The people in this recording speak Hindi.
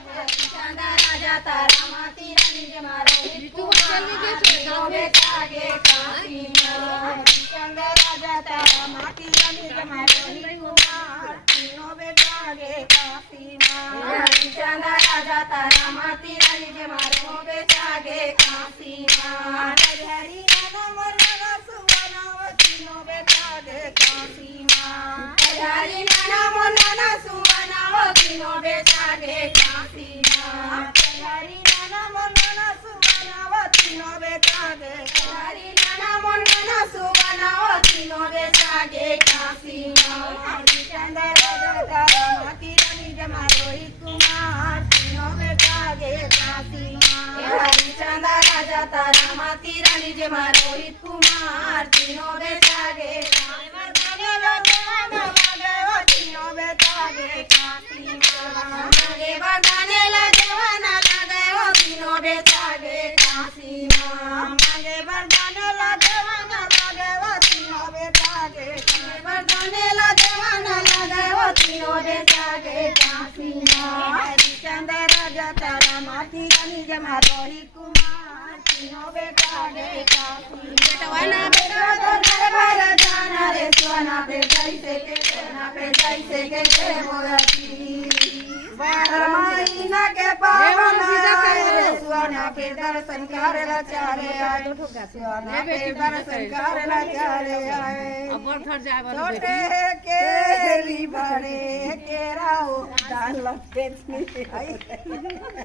चंदा राजा तारा माती रानी जमा रोहित कुमार तीनों बेटा गे काशी माँ चंदा राजा तारा माती रानी जमा रोहित कुमार तीनों बेटा गे काशी माँ चंदा राजा तारा माती रानी जमा रोहित बेटा गे काशी माँ हरी नाना मरना सुवना तीनों बेटा गे काशी माँ हरी नाना मरना सुवना तीनों बेटा गे काशी माँ हरी नाना मरना सुवना तीनों बेटा गे हरी नाना मरना सुवना तीनों बेटा गे काशी माँ चंदा राजा तारा माती रानी जमा रोहित कुमार तीनों बेटा गे काशी माँ हरिचंदा राजा तारा माती रानी जमा रोहित कुमार तीनों बेटा गे तीनों बेटा गे काशी माँ वरदाने लगवाना लगे तीनों बेटा गे काशी माँ मांगे वरदाने लगवाना लगे तीनों बेटा गे वरदाने लगवाना लगे तीनों बेटा गे काशी माँ हरिचंदा राजा तारा माती रानी जमा रोहित कुमार तीनों बेटा गे काशी बेटवाना बेटा तो दरबार जाना रे सोना पे जैसे के मोरती 12 महीना के पावन रे सोना पे दर्शन करेला चारे आए सोना पे दर्शन करेला चारे आए अब घर जाए वाला बेटी के री बड़े केराओ दाल लपेटनी आई